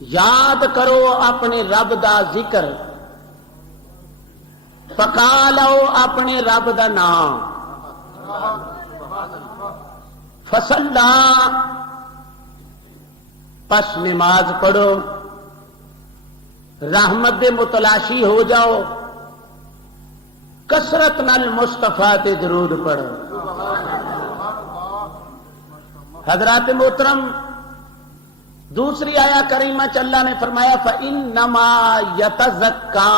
یاد کرو اپنے رب دا ذکر، پکا لو اپنے رب دا نام، فصلا پس نماز پڑھو، رحمت دے متلاشی ہو جاؤ، کثرت نال مصطفیٰ تے درود پڑھو۔ حضرات محترم، دوسری آیا کریمہ چ اللہ نے فرمایا فَإِنَّمَا يَتَزَكَّى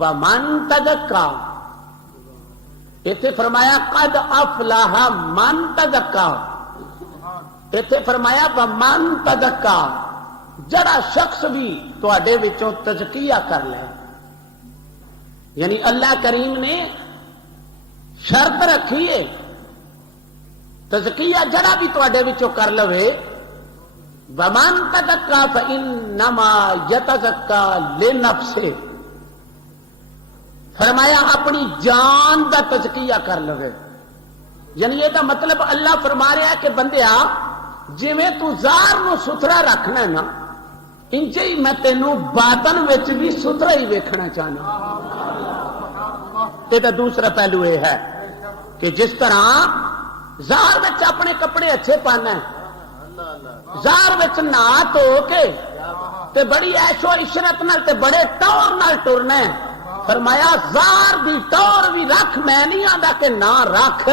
وَمَن تَزَكَّى، ایتھے فرمایا قد افلح من تزکا، ایتھے فرمایا وَمَن تزکا، جڑا شخص بھی تواڈے وچوں تزکیہ کر لے، یعنی اللہ کریم نے شرط رکھی ہے تزکیہ جڑا بھی تواڈے وچوں کر لوے، وَمَن تَزَكَّى فَإِنَّمَا يَتَزَكَّى لِنَفْسِهِ، فرمایا اپنی جان دا تزکیہ کر لوے، یعنی یہ دا مطلب اللہ فرما رہا ہے کہ بندیا جویں تو ظاہر نو ستھرا رکھنا ہے نا، انجے ہی میں تینوں باطن وچ بھی ستھرا ہی ویکھنا چاہنا۔ تے دا دوسرا پہلو یہ ہے کہ جس طرح ظاہر وچ اپنے کپڑے اچھے پانا ہے، ظاہر وچ نہا دھو کے تے بڑی عیش و عشرت نال تے بڑے ٹور نال ٹرنا ہے، فرمایا ظاہر دی ٹور بھی رکھ، میں نہیں آندا کہ نہ رکھ،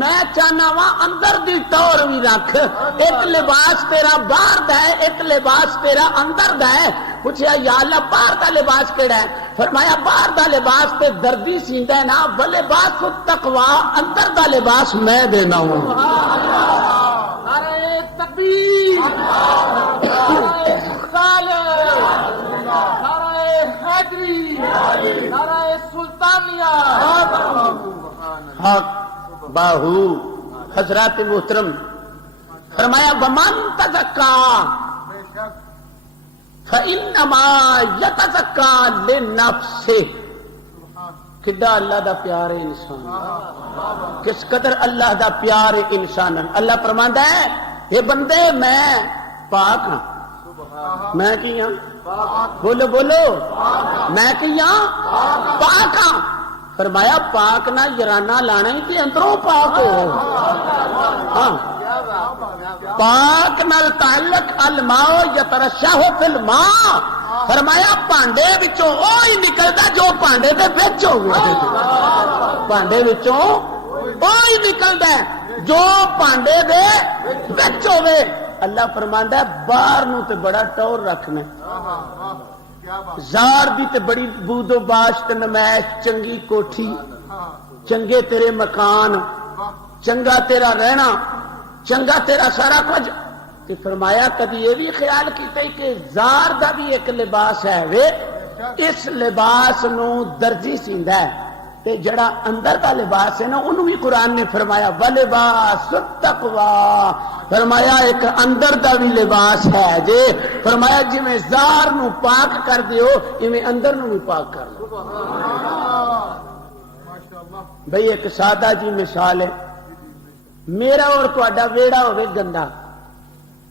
میں چاہنا وا اندر دی ٹور بھی رکھ، ایک لباس تیرا باہر دا ہے، ایک لباس تیرا اندر دا ہے۔ پوچھا یا اللہ باہر دا لباس کیڑا ہے؟ فرمایا باہر دا لباس تے دردی سیندا ہے نا، ولباس التقوی، اندر دا لباس میں دینا ہوں۔ نعرہ تکبیر، نعرہ حیدری، نعرہ سلطانیہ، حق باہو۔ حضرات محترم، فرمایا وَمَن تَزَكَّى فَإِنَّمَا يَتَزَكَّى لِنَفْسِهِ، کڈا اللہ دا پیار ہے انسان، کس قدر اللہ دا پیار ہے انسان۔ اللہ فرماندا ہے یہ بندے میں پاک ہاں، میں کی ہاں، بولو بولو، میں کی ہاں، پاک ہاں۔ فرمایا پاک نہ یارانہ لانا ہی تے اندروں پاک ہو، ہاں پاک نال تعلق الماء یترشح فی الماء، فرمایا پانڈے وچوں وہی نکلدا جو پانڈے دے وچ ہوے، پانڈے وچوں وہی نکلدا جو پانڈے دے وچ ہوے۔ اللہ فرماندا ہے باہر نو تے بڑا ٹور رکھنا، زار دی تے بڑی بود و باش تے نمائش، چنگی کوٹھی، چنگے تیرے مکان، چنگا تیرا رہنا، چنگا تیرا سارا کچھ۔ تے فرمایا کدی یہ بھی خیال کیتا ہی کہ زار دا بھی ایک لباس ہے وے، اس لباس نو درجی سیندا ہے، تے جڑا اندر دا لباس ہے نا انہوں بھی قرآن نے فرمایا وَلِبَاسُ التَّقْوَىٰ، فرمایا ایک اندر دا بھی لباس ہے جے، فرمایا جی میں زار نو پاک کر دیو میں اندر نو بھی پاک کر لو۔ بھئی ایک سادہ جی مثال ہے، میرا اور تہاڈا ویڑا ہوے گندا،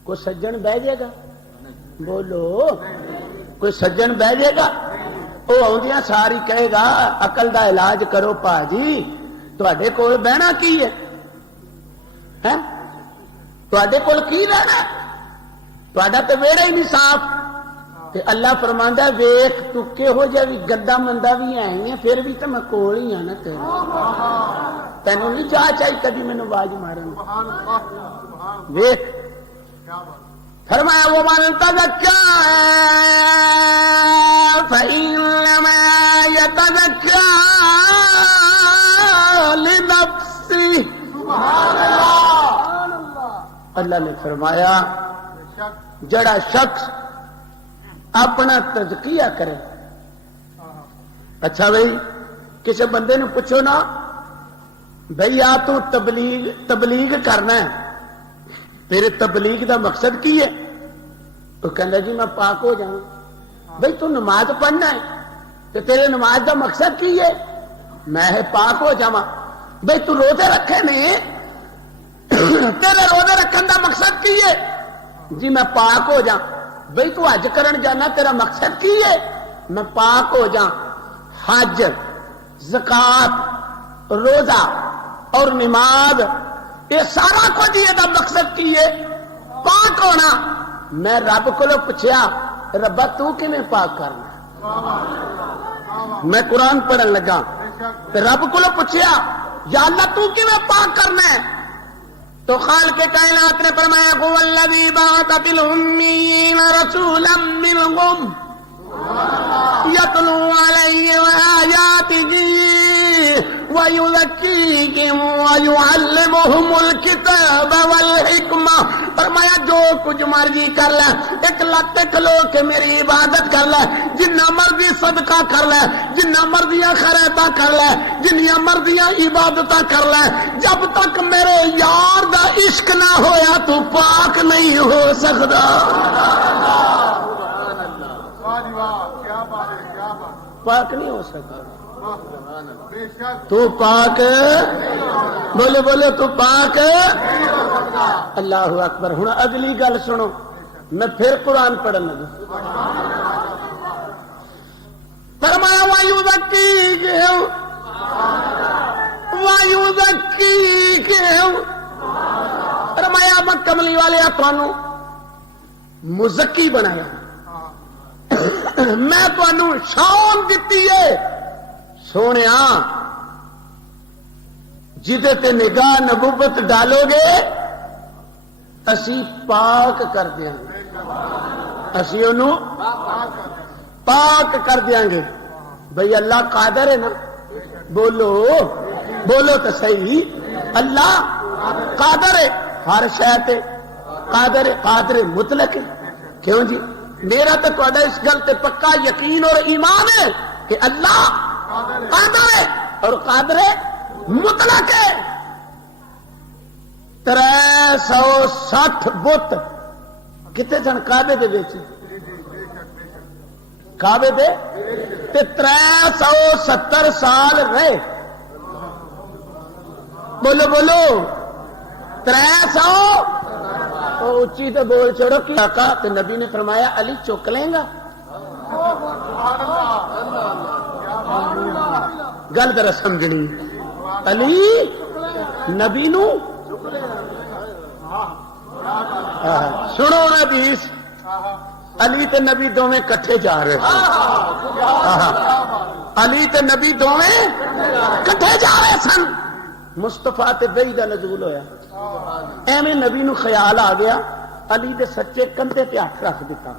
کوئی سجن بہ جائے گا؟ بولو، کوئی سجن بہ جائے گا؟ وہ آدیاں ساری کہے گا عقل دا علاج کرو پا جی، تواڈے کول بہنا کی ہے؟ تواڈے کول کی رہنا؟ تواڈا تے ویڑا ہی نہیں صاف۔ تے اللہ فرماندا ہے ویکھ تو کہو جا بھی گندا مندا بھی ہے پھر بھی تے میں کول ہی ہاں نا تیرے، تینوں نہیں چاہ چاہی کبھی مینوں آواز مارن۔ ویکھ فرمایا وَمَن تَزَكَّىٰ فَإِنَّمَا يَتَزَكَّىٰ لِنَفْسِهِ، اللہ نے فرمایا جڑا شخص اپنا تزکیہ کرے۔ اچھا بھائی کسی بندے نے پوچھو نا بھائی آ تو تبلیغ کرنا ہے، تیرے تبلیغ دا مقصد کی ہے؟ تو کہندا جی میں پاک ہو جاؤں۔ بھائی تو نماز پڑھنا ہے تو تیرے نماز دا مقصد کی ہے؟ میں پاک ہو جاواں۔ بھائی تو روزے رکھے نے، تیرے روزے رکھن دا مقصد کی ہے؟ جی میں پاک ہو جاؤں۔ بھئی تو حج کرن جانا تیرا مقصد کی ہے؟ میں پاک ہو جاؤں. حج، زکات، روزہ اور نماز، یہ سارا کچھ یہ دا مقصد کی ہے پاک ہونا. میں رب کو پوچھیا ربا تو کیویں پاک کرنا؟ میں قرآن پڑھن لگا رب کو پوچھیا یا اللہ تو کیویں پاک کرنا ہے؟ تو خالق کائنات نے فرمایا هو الذی بعث فی الأمیین رسولا منهم یتلو علیہم آیاتہ وَيُذَكِّيهِمْ وَيُعَلِّمُهُمُ الْكِتَابَ وَالْحِكْمَةَ. فرمایا جو کچھ مرضی کر لے، ایک لت کھلو کے میری عبادت کر لے، جنہ مرضی صدقہ کر لے، جنہ مرضیاں خیراتاں کر لے، جنیاں مرضیاں عبادتاں کر لے، جب تک میرے یار دا عشق نہ ہویا تو پاک نہیں ہو سکتا. پاک نہیں ہو سکتا. تو پاک، بولے بولے تو پاک. اللہ اکبر. ہوں اگلی گل سنو، میں پھر قرآن پڑھن لگا. فرمایا وَيُذَكِّيهِمْ وَيُذَكِّيهِمْ. فرمایا میں کملی والے تھانوں مزکی بنایا، میں تھانوں شان دیتی ہے. سونیا جدے تے نگاہ نبوت ڈالو گے اسی پاک کر دیا گے، اسی انہوں پاک کر دیا گے. بھئی اللہ قادر ہے نا؟ بولو بولو تو صحیح. اللہ قادر ہے ہر شے تے، قادر قادر مطلق ہے. کیوں جی؟ میرا تو تہاڈا اس گل تے پکا یقین اور ایمان ہے کہ اللہ قادر ہے اور قادر مطلق ہے. 360 بت کتنے سن کعبے دے وچ؟ کعبے دے تے 370 سال رہے. بولو بولو 300. اچھی تو بول چھوڑو کہ آقا تے نبی نے فرمایا علی چک لیں گا. گل ذرا سمجھنی. علی نبی نو سنو حدیث، علی تے نبی دونوں کٹھے جا رہے سن. علی تے نبی دونوں کٹھے جا رہے سن. مصطفیٰ تے بئی دا نزول ہویا. ایویں نبی نو خیال آ گیا، علی دے سچے کندھے تے ہاتھ رکھ دیتا.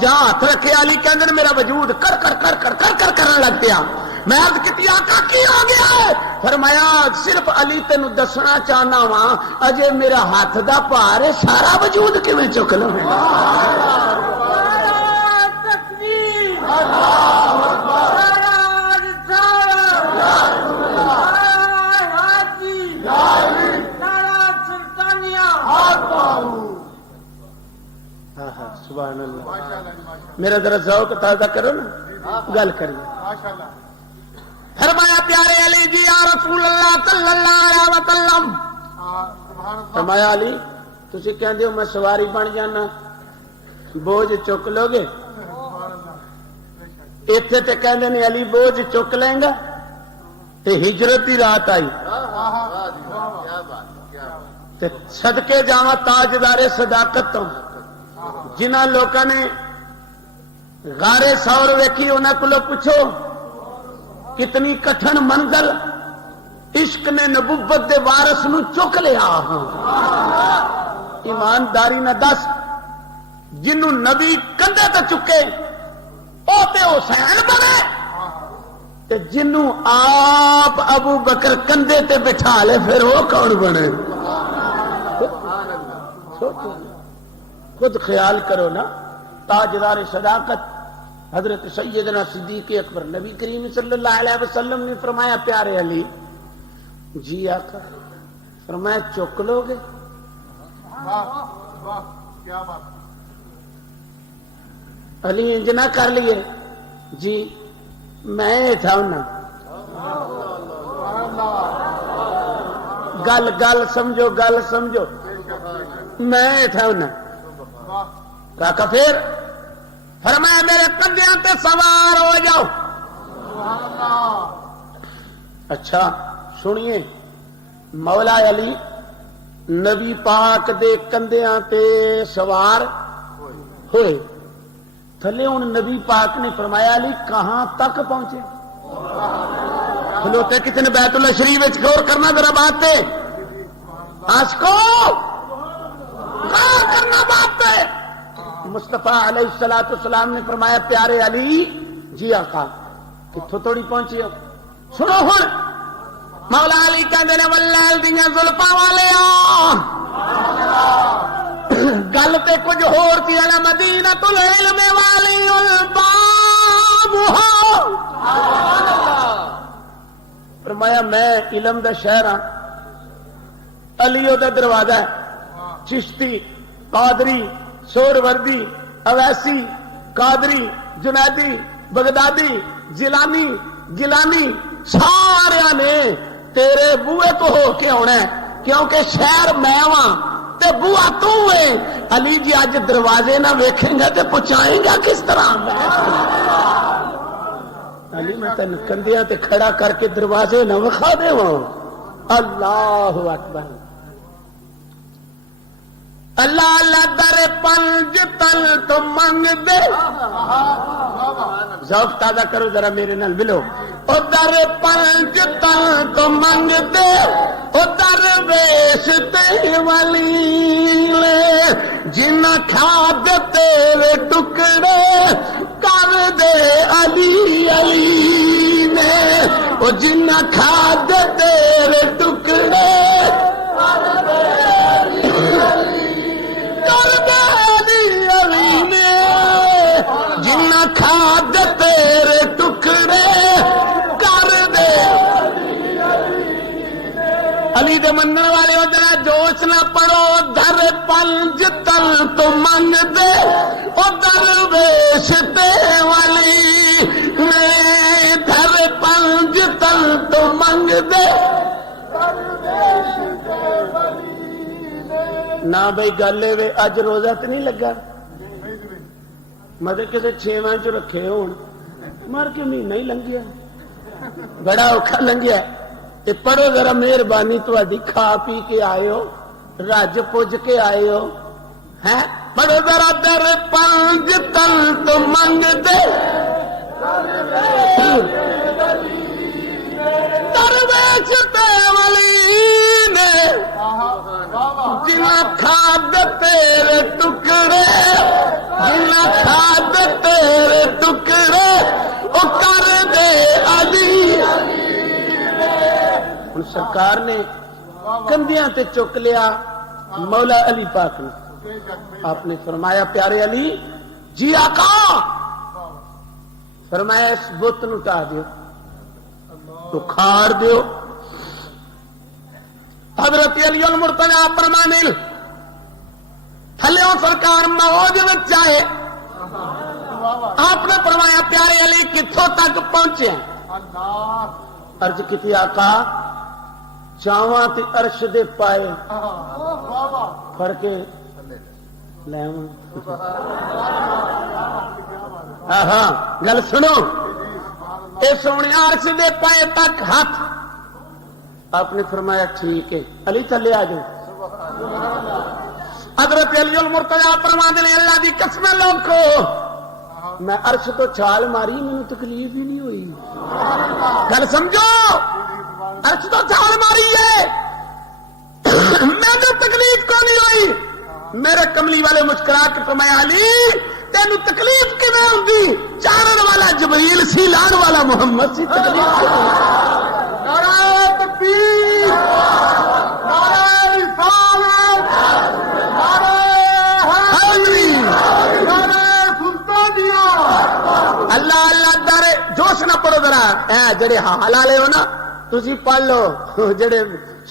جہاں ہاتھ رکھے علی کہندے میرا وجود کر کر کر کر کر کر کرن لگ پیا. میں عرض کیتی آقا کی ہو گیا ہے؟ فرمایا صرف علی تینوں دسنا چاہنا وا اجے میرا ہاتھ دا پار ہے، سارا وجود کیویں چک لوں؟ سبحان اللہ. میرا ذرا ذوق تازہ کرو نا، گل کریے. فرمایا پیارے علی جی یا رسول اللہ صلی اللہ علیہ وسلم. فرمایا علی تسی کہندے ہو میں سواری بن جانا، بوجھ چک لو گے. ایتھے تے کہندے نے علی بوجھ چک لیں گا. تے ہجرت دی رات آئی تے صدقے جاواں تاجدار صداقت تو جنہ لوگوں نے غارے سور ویکھی انہاں کولوں پوچھو کتنی کٹھن منزل عشق نے نبوت دے وارث نو چک لیا. ایمانداری نہ دس جنوں نبی کندھے تے چکے او تے حسین بنے تے جنوں آپ ابو بکر کندھے تے بٹھا لے پھر وہ کون بنے؟ خود خیال کرو نا. تاجدار صداقت حضرت سیدنا صدیق اکبر نبی کریم صلی اللہ علیہ وسلم نے فرمایا پیارے علی جی آقا. فرمایا چک لو گے؟ علی انج نہ کر لیے جی میں تھا نا. گل گل سمجھو گل سمجھو. میں تھا نا کہا پھر فرمایا میرے کندھیاں تے سوار ہو جاؤ. اچھا سنیے، مولا علی نبی پاک دے کندھیاں تے سوار ہوئے. تھلے ہوں نبی پاک نے فرمایا علی کہاں تک پہنچے؟ کھلوتے کتنے بیت اللہ شریف وچ غور کرنا ذرا بات پہ، عاشقو غور کرنا بات پہ. مصطفیٰ علیہ الصلوۃ والسلام نے فرمایا پیارے علی جی آقا کتھوں توڑی پہنچے ہو؟ سنو ہن مولا علی کہندے نے واللیل دیاں زلفاں والے گل تے کچھ ہور سی انا مدینۃ العلم والی الباب ہو. فرمایا میں علم دا شہر ہاں، علی او دا دروازہ ہے. چشتی، قادری، سہروردی، اویسی، قادری، جنیدی، بغدادی، جیلانی، گیلانی سارے نے تیرے بوئے تو ہو کے آنا ہے، کیونکہ شہر میں ہاں تے بوا تو ہے. علی جی اج دروازے نہ ویکھیں گا تے پہنچائیں گا کس طرح؟ علی میں تین کندھیاں تے کھڑا کر کے دروازے نہ وکھا دے. اللہ اکبر. اللہ اللہ در پنج تل تو منگ دے. ذوق تازہ کرو ذرا میرے نال ملو. او در پنج تل تو منگ دے، او در ویش تے والی لے جنہ کھاد تیرے ٹکڑے کر دے علی علی نے. او جنہ کھاد تیرے ٹکڑے جنہ کھاد تیرے ٹکڑے کر دے. علی دے منن والے ادھر جوش نہ پڑو. در پنج تل تو منگ دے، او در ویش تے والی میں. در پنج تل تو منگ دے نہ بھائی گل وے اج روزہ تے نہیں لگا، مطلب کسی 6واں چ رکھے ہون مر کے مہینہ ہی لنگیا، بڑا اوکھا لنگیا. یہ پڑھو ذرا مہربانی تہاڈی، کھا پی کے آئے ہو، رج پج کے آئے ہو ہیں. پڑھو ذرا در پنج تل تو منگ دے، درویش تے ولی نے جنہ کھاد تیرے ٹکڑے، جنہ کھاد تیرے ٹکڑے او کر دے علی. ہن سرکار نے کندھیاں تے چک لیا مولا علی پاک نے. آپ نے فرمایا پیارے علی جی آقا. فرمایا اس بت نو ٹا دیو، اکھاڑ دیو. حضرت علی المرتضی فرمانے تھلےوں سرکار موج وچ آئے. آپ نے فرمایا پیارے علی کتھوں تک پہنچے؟ عرض کیتی آقا چاواں تے عرش دے پائے پھڑ کے لے ہاں گل سنو. اے سونے عرش دے پائے تک ہاتھ. آپ نے فرمایا ٹھیک ہے علی تھلے آ جاؤ. حضرت علی المرتضی فرماتے ہیں اللہ دی قسم لوکو میں عرش تو چھال ماری مینوں تکلیف ہی نہیں ہوئی. گل سمجھو، عرش تو چھال ماری ہے مینوں تکلیف کو نہیں ہوئی. میرے کملی والے مسکرا کے فرمایا علی تینوں تکلیف کیویں ہوندی؟ چارن والا جبریل سی، لان والا محمد سی. تکلیف نعرہ تکبیر، نعرہ رسالت، نعرہ حیدری، نعرہ سلطانیہ. اللہ اللہ دارے جوش نہ پڑو ذرا. اے جڑے حال والے ہو نا تسی پڑھ لو، جڑے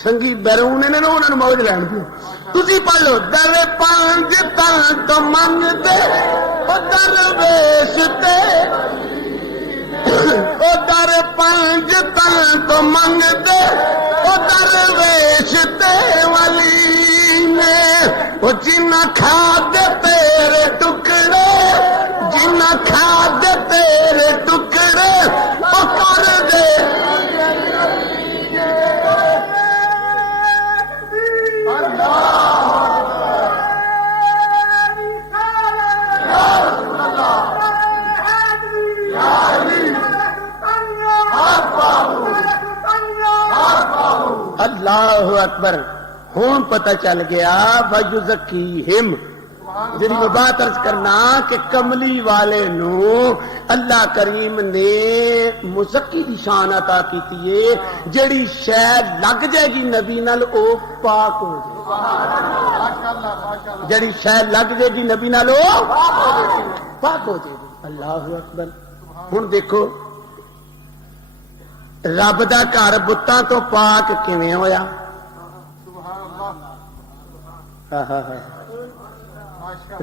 سنگی بیرون نے نا انہاں نوں موج لین دیو. تسی پڑھ لو در پنج تل تو منگ دے، او درویش تے، او در پنج تل تو منگ دے، او درویش تے ولی نے. او جنہ کھا دے تیرے ٹک اکبر. ہوں پتہ چل گیا وَيُزَكِّيهِمْ جی میں بات عرض کرنا کہ کملی والے نو اللہ کریم نے مزکی دی شان عطا کیتی ہے. جڑی شے لگ جائے گی نبی نال او پاک ہو جائے. جڑی شے لگ جائے گی نبی نال او پاک ہو جائے گی. اللہ اکبر. ہن دیکھو رب دا گھر بتاں تو پاک کیویں ہویا؟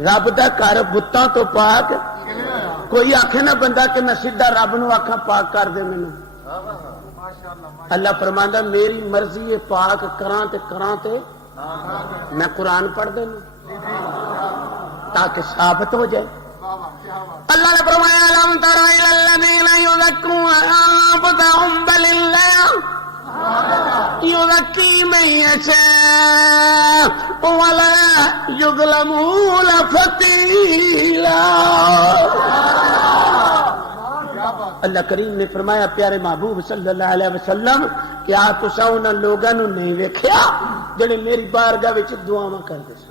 رب دا گھر بتاں تو پاک. کوئی آخے نا بندہ کہ میں سیدھا رب نو آکھاں پاک کر دے مینوں. اللہ فرماندا میری مرضی ہے پاک کراں تے میں قرآن پڑھ دوں تاکہ ثابت ہو جائے. اللہ نے فرمایا لم تر الى الذين يذكرون انفسهم بل الله يزكي من يشاء ولا يظلمون فتيلا. اللہ کریم نے فرمایا پیارے محبوب صلی اللہ علیہ وسلم کیا تساں انہاں لوگاں نو نہیں ویکھیا جڑے میری بارگاہ وچ دعاواں کردے سن؟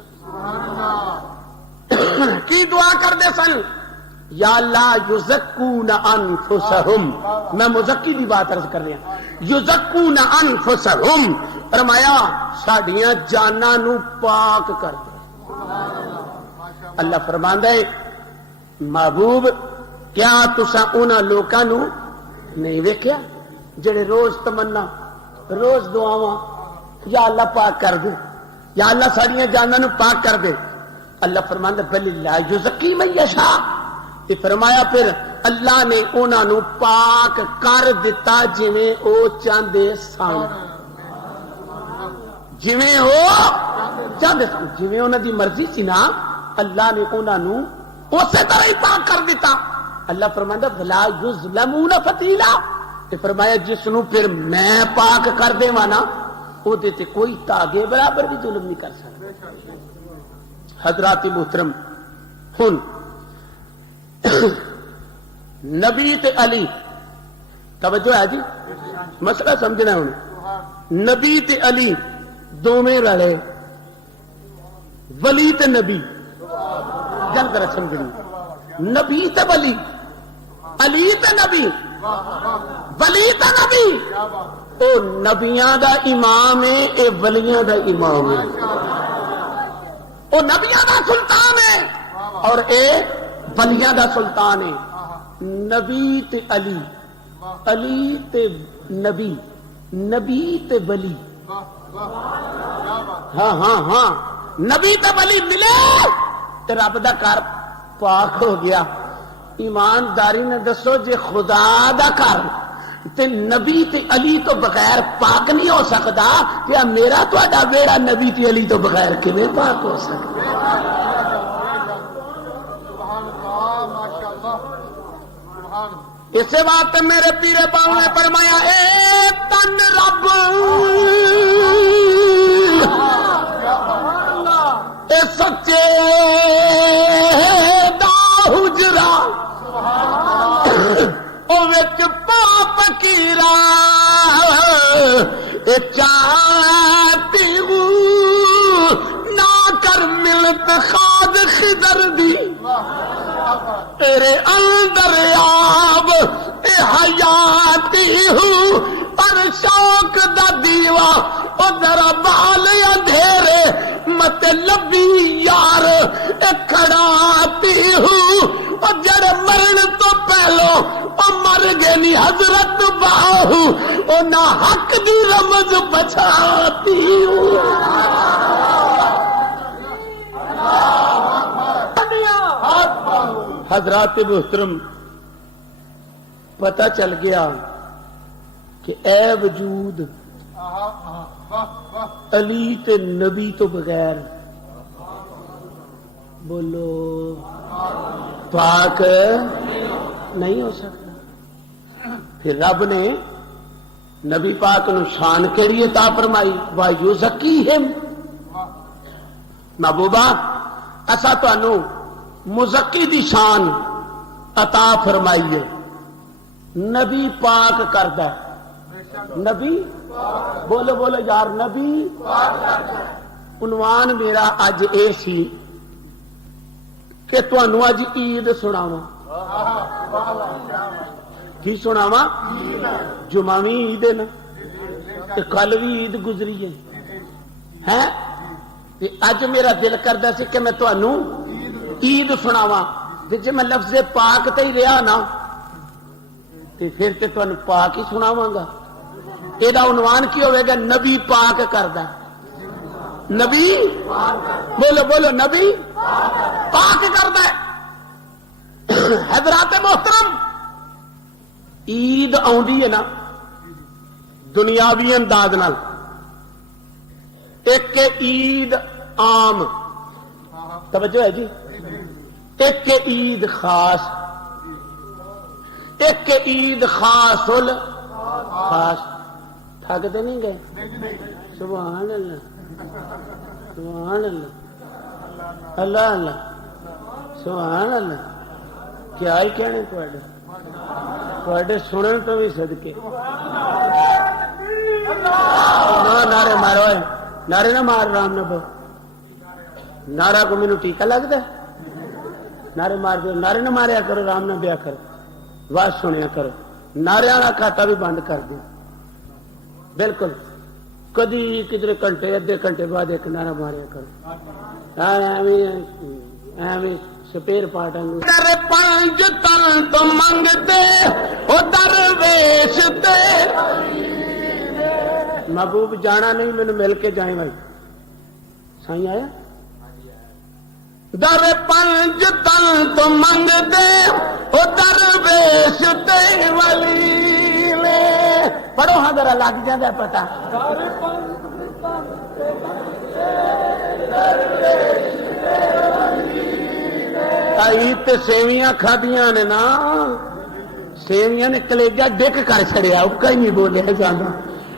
کی دعا کردے سن؟ یا اللہ یزکون انفسہم. میں مزکی دی بات عرض کر رہا ہوں. یزکون انفسہم فرمایا ساڈیاں جاناں نو پاک کر دے. اللہ فرماندا ہے محبوب کیا تساں انہاں لوکاں نو نہیں ویکھیا جڑے روز تمنا روز دعاواں یا اللہ پاک کر دے یا اللہ ساڈیاں جاناں نو پاک کر دے. اللہ فرماندا بل اللہ یزکی من یشاء. یہ فرمایا پھر اللہ نے انہاں نو پاک کر دیتا جویں او چاہندے سن. جویں او چاہندے سن جویں انہاں دی مرضی سی نا اللہ نے انہاں نو اسی طرح ہی پاک کر دیتا. اللہ فرماندا ولا یظلمون فتیلا. یہ فرمایا جس نو پھر میں پاک کر دیواں نا او دے تے کوئی تاگے برابر بھی ظلم نہیں کر سکتا. حضرات محترم ہن نبی تے علی توجہ ہے جی مسئلہ سمجھنا ہوں. نبی تے علی دوویں رلے ولی تے نبی گل ذرا سمجھنی. نبی تے ولی علی تے نبی ولی تے نبی او نبیاں دا امام ہے اے ولیاں دا امام ہے. او نبیاں دا سلطان ہے اور اے ولیاں دا سلطان ہے. نبی تے علی علی تے نبی نبی تے ولی. ہاں ہاں ہاں نبی تے ولی ملے تے رب دا گھر پاک ہو گیا. ایمانداری نے دسو جے خدا دا گھر تے نبی تے علی تو بغیر پاک نہیں ہو سکتا کیا میرا تہاڈا ویڑا نبی تے علی تو بغیر کیویں پاک ہو سکتا؟ اسی بات میرے پیرے باؤ نے فرمایا اے تن رب اے سچے دا حجرا او وچ پاپ کیرا اے چاہتی ہوں نہ کر ملت خاد خضر دی تیرے اندر آب اے حیاتی ہوں پر شوق دا دیوا او ذرا بال اندھیرے مت لبی یار اے کھڑاتی ہوں او جڑ مرن تو پہلو او مر گئے نی حضرت باہو او نہ حق دی رمز بچاتی ہوں. حضرات محترم پتہ چل گیا کہ اے وجود علی تے نبی تو بغیر بولو پاک نہیں ہو سکتا. پھر رب نے نبی پاک نو شان کیڑی عطا فرمائی وَيُزَكِّيهِمْ. محبوبہ اسا تانوں مزکی دی شان عطا فرمائی ہے. نبی پاک کردا ہے نبی بولو بولو یار نبی عنوان میرا اج یہ سی کہ تمہوں اج عید سناواں کی سناواں جمعہ بھی عید ہے نا تے کل بھی عید گزری ہے اج میرا دل کرتا سی کہ میں تمہوں عید سناواں جی میں لفظ پاک تے ہی رہا نا تے پھر تے تمہیں پاک ہی سناواں گا یہ عنوان کی ہوئے گا نبی پاک کردا نبی بولو بولو نبی پاک کردا ہے حضرات محترم عید آندی ہے نا دنیاوی انداز نال ایک عید عام توجہ ہے جی ایک عید خاص ایک عید خاص خاص تھکتے نہیں گئے سبحان اللہ سبحان اللہ اللہ اللہ سبحان اللہ کیا ہی کہنے تھوڑے سنن تو بھی صدقے نعرے مارو نعرے نہ مار رام نہ نعرہ کو مینو ٹیکا لگتا نعرے مار دو نعرے نہ ماریا کرو رام نہ بیا کرو واز سنیا کرو نعرے والا کھاتا بھی بند کر دو بالکل کدی کدھر گھنٹے ادھے گھنٹے بعد ایک نعرہ ماریا کرو ایویں سپیر پارٹ در پنج تن تو منگتے او درویش تے محبوب جانا نہیں مینوں مل کے جائیں بھائی سائیں آیا در پنج تن تو منگتے او درویش تے ولی لے پڑھو ہاں ذرا لگ جاندا پتہ عید سیویاں کھادیاں نے نا سیویاں نے کلیجا ڈک کر چڑیا اکا ہی نہیں بولیا جانا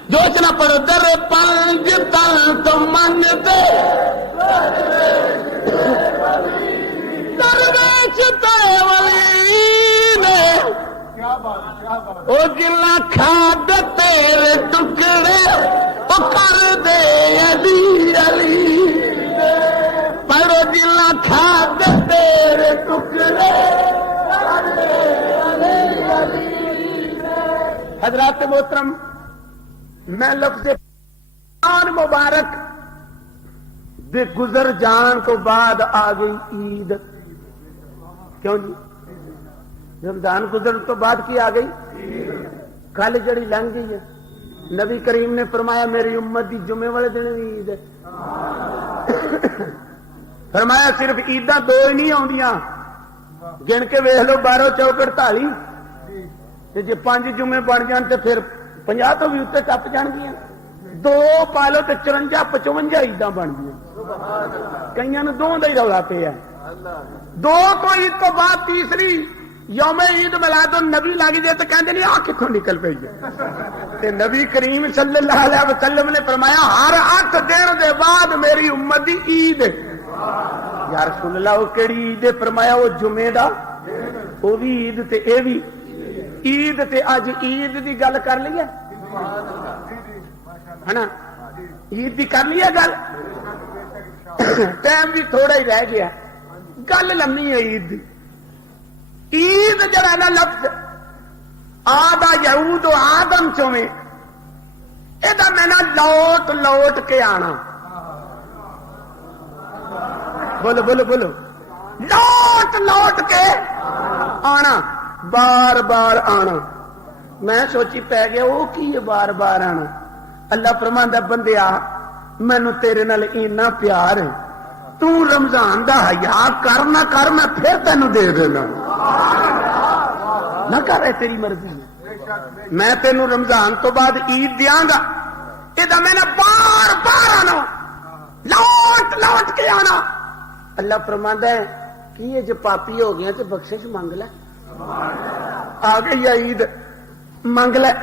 جو چنا پڑھو در پنج تن تو منگتے درویش تے ولی نے او جلا کھاد تیرے ٹکڑے او کر دے علی علی پڑھو جلا کھاد تیرے ٹکڑے حضرات محترم میں لفظ مبارک دے گزر جان تو بعد آ گئی عید کیوں جی رمضان گزر تو بعد کی آ گئی کل جڑی لنگ گئی ہے نبی کریم نے فرمایا میری امت دی جمعے والے دن بھی عید ہے فرمایا صرف عیداں دو ہی نہیں آندیاں گن کے ویخ لو 12 چوک 48 جی 5 جمعے بن جان تو پھر 50 تو بھی اتنے ٹپ جان گیا 2 پا لو تو 54 55 عیداں بن گیا کئی دو کا ہی رولا پیا 2 تو عید تو بعد تیسری یوم عید میلاد النبی لگ جائے تو کہتے نہیں آ کتوں نکل پی ہے نبی کریم صلی اللہ علیہ وسلم نے فرمایا ہر 8 دن دے بعد میری امت دی عید یا رسول اللہ وہ کیڑی عید فرمایا وہ جمعے دا وہ بھی عید تے اے بھی عید تے اج عید دی گل کر لی ہے نا عید دی کر لی گل ٹائم بھی تھوڑا ہی رہ گیا گل لمبی ہے عید دی عید جڑا نا لفظ آدھا یہود و آدم چویں یہ میں نا لوٹ لوٹ کے آنا بولو بولو بولو لوٹ لوٹ کے آنا بار بار آنا میں سوچی پی گیا وہ کی ہے بار بار آنا اللہ فرماندا بندیا مینو تیرے نال اینا پیار ہے تو رمضان دا حیا کر نہ کر میں پھر تینوں دے دینا نہ کر تیری مرضی میں تینوں رمضان تو بعد عید دیاں گا یہ میں نے بار بار آنا لوٹ لوٹ کے آنا اللہ فرماندا ہے کہ یہ جو پاپی ہو گیا تو بخشش مانگ لے آ گئی عید مانگ لے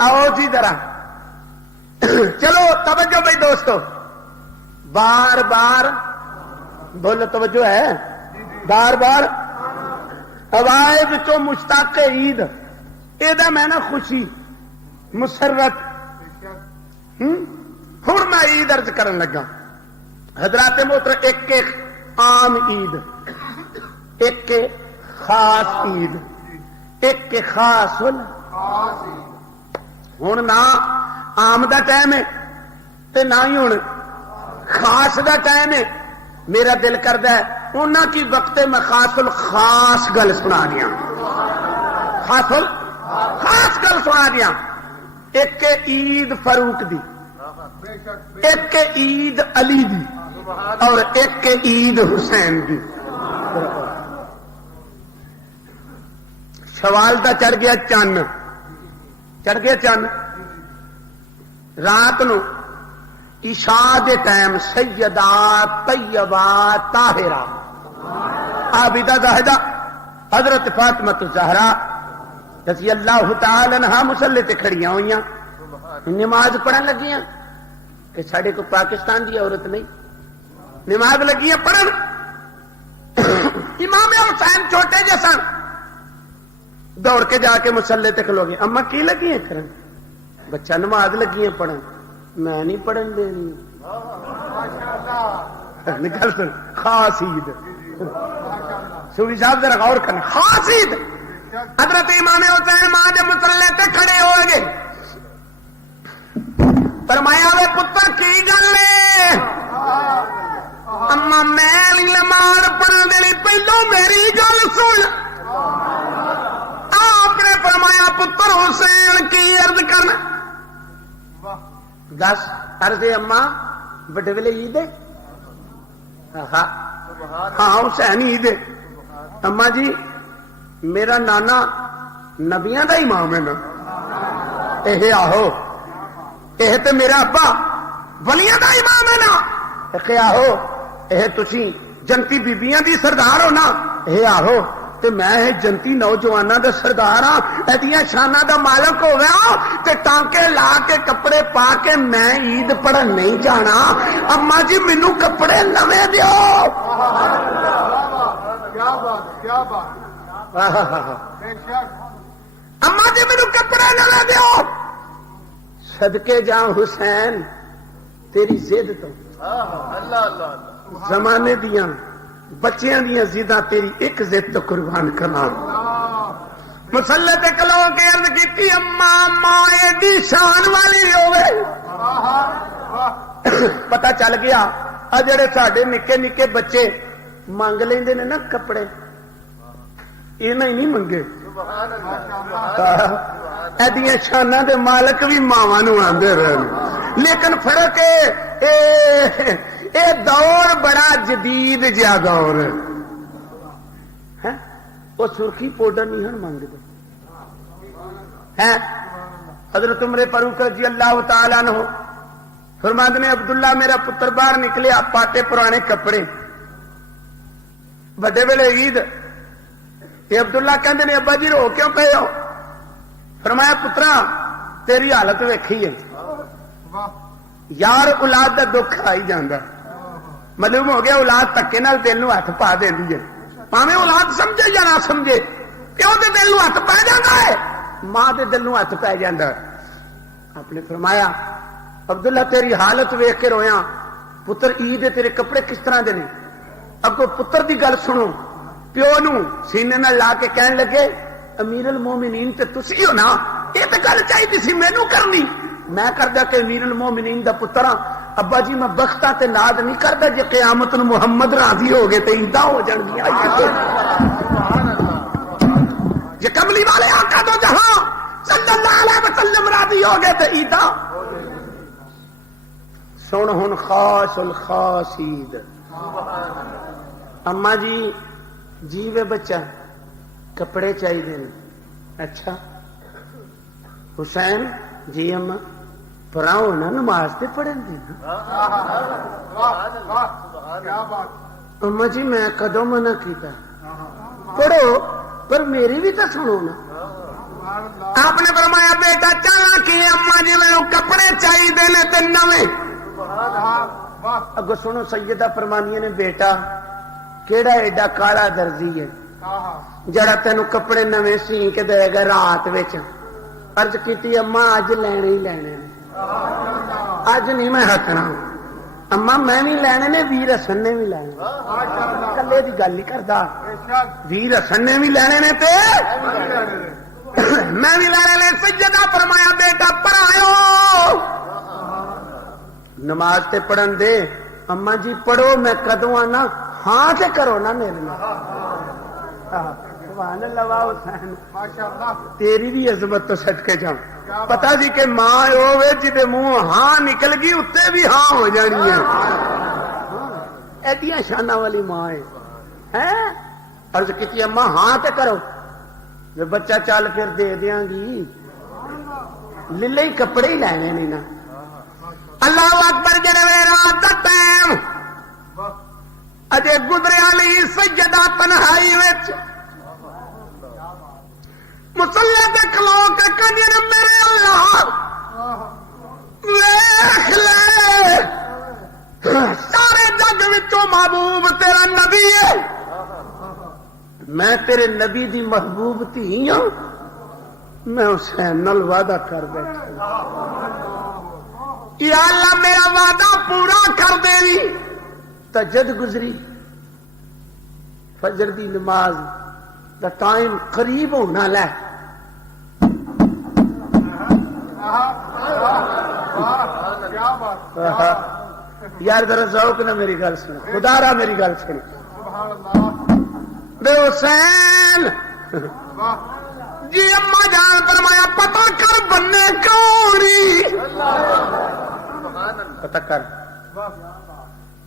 آؤ جی ذرا چلو توجہ بھائی دوستو بار بار بولو توجہ ہے بار بار آواز چو مشتاق عید یہ میں نا خوشی مسرت ہوں میں عید ارج کرن لگا حضرات محترم، ایک عام عید، ایک خاص عید، ایک خاص ہوں نہ عام دا ٹائم ہے تے نہ ہی ہوں خاص دا ٹائم ہے. میرا دل کردا ہے انہاں کی وقت میں خاص الخاص گل سنا دیا، خاص گل سنا دیا. ایک عید فاروق دی، ایک عید علی دی، اور ایک عید حسین دی. شوال دا چڑھ گیا چند، چڑھ گیا چند، رات نو عشاء دے ٹائم سیدہ طیبہ طاہرہ عابدہ زاہدہ حضرت فاطمہ الزہرا رضی اللہ تعالی عنہا مصلی تے کھڑیاں ہوئیاں، نماز پڑھن لگیاں کہ ساڈے کو پاکستان دی عورت نہیں، نماز لگیاں پڑھن. امام حسین چھوٹے جیسا دوڑ کے جا کے مصلی تے کھلو گے، اما کی لگی ہیں کرن؟ بچہ نماز لگی ہیں پڑھن، میں نہیں پڑھن دینی. نکل سن خاص عید، سوری صاحب ذرا غور کرنا، خاص عید. حضرت امام حسین ماں دے مصلی تے کھڑے ہو گئے، فرمایا وے پتر کی گل ہے؟ اما میں نماز پڑھن دے پہلو میری گل سن. آپ نے فرمایا پتر حسین کی عرض کرنا. دس عرض اما بڑے ویلے عید ہے؟ ہاں حسین عید ہے. اما جی میرا نانا نبیاں دا امام ہے نا، یہ آہو یہ تے میرا ابا ولیاں دا امام ہے نا، کہ آہو یہ تسی جنتی بیبیاں دی سردار ہو نا، یہ آہو تے میں جنتی نوجواناں دا سردار ہاں، ایدیاں شاناں دا مالک ہو گیا تے ٹانکے لا کے کپڑے پا کے میں عید پڑھن نہیں جانا. اما جی مینوں کپڑے نویں دیو. کیا بات، کیا بات. اما جی مینوں کپڑے نویں دیو. صدقے جاؤں حسین تیری ضد تو، زمانے دیاں بچیاں دیاں زیداں تیری ایک ضد تو قربان کرنا. مصلی تے کلو کے عرض کیتی اما ماں ایڈی شان والی ہوے. پتہ چل گیا آ جڑے ساڈے نکے نکے بچے منگ لیندے نے نا کپڑے، یہ نہیں منگے. ایڈیاں شاناں دے مالک بھی ماواں نوں آندے رہن. لیکن فرق اے دور بڑا جدید جہا دور ہے. وہ سرخی پاؤڈر نہیں ہن منگتے ہیں. حضرت عمر فاروق رضی اللہ تعالی عنہ فرماتے نے عبداللہ میرا پتر باہر نکلیا پاٹے پرانے کپڑے، بڑے ویلے عید. یہ عبداللہ کہندے نے ابا جی رو کیوں پے ہو؟ فرمایا پترا تیری حالت ویکھی ہے یار، اولاد دا دکھ آئی جاندہ. معلوم ہو گیا اولاد تکے نال دل نو ہاتھ پا دیندی ہے، پاویں اولاد سمجھے یا نہ سمجھے، پیو دے دل نو ہاتھ پی جاندا ہے، ماں دے دل نو ہاتھ پی جاندا ہے. آپ نے فرمایا عبداللہ تیری حالت ویکھ کے رویا. پتر عید ہے تیرے کپڑے کس طرح دے نے؟ اگوں پتر دی گل سنو. پیو نو سینے نال لا کے کہن لگے امیر المومنین تے تسی ہو نا، یہ تے گل چاہیے سی مینوں کرنی. میں کردا کہ امیر المومنین دا پتر ہاں. ابا جی میں بختاں تے ناد نہیں کردا، جے قیامت نو محمد راضی ہو گئے تے عیداں ہو جان گیاں. جے کملی والے آقا دو جہاں صلی اللہ علیہ وسلم راضی ہو گئے تے عیداں. سن ہن خاص الخاص عید. اما جی جیوے بچہ کپڑے چاہیے. اچھا حسین جی اما پراؤ نا نماز تے پڑھن دینا. اما جی میں کدو منع کیتا؟ پڑھو پر میری بھی تو سنو نا. آپ نے فرمایا بیٹا چاہ کہ اما جی میرے کپڑے چاہیے نے تے نویں. اگو سنو سیدہ فرمانیہ نے بیٹا کیڑا ایڈا کالا درزی ہے جڑا تینوں کپڑے نویں سی کے دے گا رات وچ؟ عرض کیتی اما اج لینے ہی لینے. اج نہیں میں ہٹنا اما میں بھی لینے نے ویر حسن نے بھی لینے کلے کی گل نہیں کرتا ویر حسن نے بھی لینے نے تے میں بھی لینے نے سیدہ فرمایا بیٹا پڑھاؤ نماز تے پڑھن دے اما جی پڑھو میں کدوں آنا ہاں تے کرو نا میرے نال سبحان اللہ واہ حسین تیری بھی عظمت تو سٹ کے جاؤں پتا سی کہ ماں ہوے جدے منہ ہاں نکل گئی اتنے بھی ہاں ہو جانی ہے ایڈیاں شانہ والی ماں ہے عرض کی اما ہاں تے کرو جو بچہ چل پھر دے دیاں گی للے ہی کپڑے ہی لینے نہیں نا اللہ اکبر جڑے رات دا ٹائم اجے گزریا نہیں سیدہ تنہائی وچ مسلے تے کھلو کے کہندے میرے اللہ ویکھ لے سارے جگ وچوں محبوب تیرا نبی ہے میں تیرے نبی دی محبوب تھی ہوں میں حسین نال وعدہ کر بیٹھا یا اللہ میرا وعدہ پورا کر دے وی تجد گزری فجر دی نماز دا ٹائم قریب ہونا لے یار ذرا ذوق نہ میری گل سن خدا را میری گل سن بے حسین جی اما جان فرمایا پتہ کر بننے کوری پتہ کر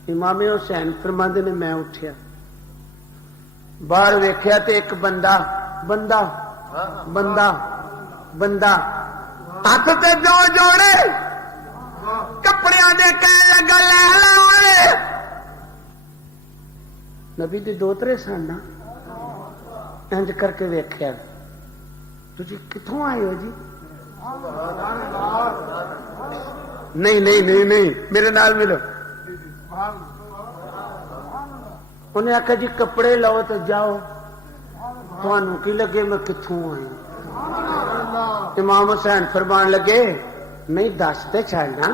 امام حسین فرماندے نے میں اٹھیا باہر ویکھیا تے ایک بندہ بندہ بندہ بندہ ہاتھ تے جو جوڑے کپڑے دے کہنے لگا لے لے نبی دی دوترے سن نا انج کر کے ویکھیا تجھے کتوں آئے ہو جی نہیں نہیں نہیں نہیں میرے نال ملو انہیں آخیا جی کپڑے لو تو جاؤ تھانوں کی لگے میں کتوں آیا امام حسین فرمان لگے نہیں دس تے چڑنا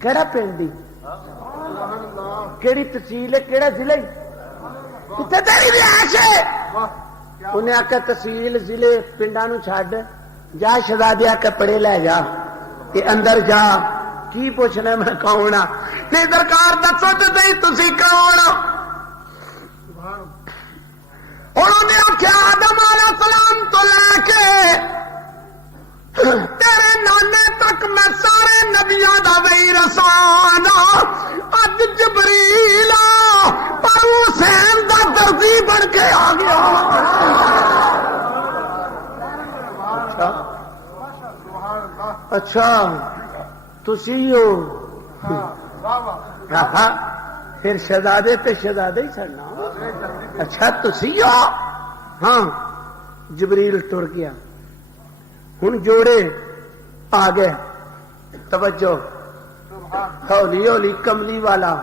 کہڑا پنڈ کیڑی تحصیل ہے کیڑا ضلع کتنے تیری رہائش ہے انہیں آخیا تحصیل ضلع پنڈا نو چھڈ جا شہزادیا کپڑے لے جا تے اندر جا کی پوچھنا میں کون ہاں نہیں سرکار دسو تو صحیح تسی کون انہوں نے آخیا آدم علیہ السلام تو لے کے تیرے نانے تک میں سارے نبیاں دا وہی رسانا اج جبریل پر حسین دا درزی بن کے آ گیا اچھا تسی ہو پھر شہزادے تے شہزادے ہی سڑنا اچھا تسی ہو ہاں جبریل ٹر گیا ہن جوڑے آ گئے توجہ ہولی ہولی کملی والا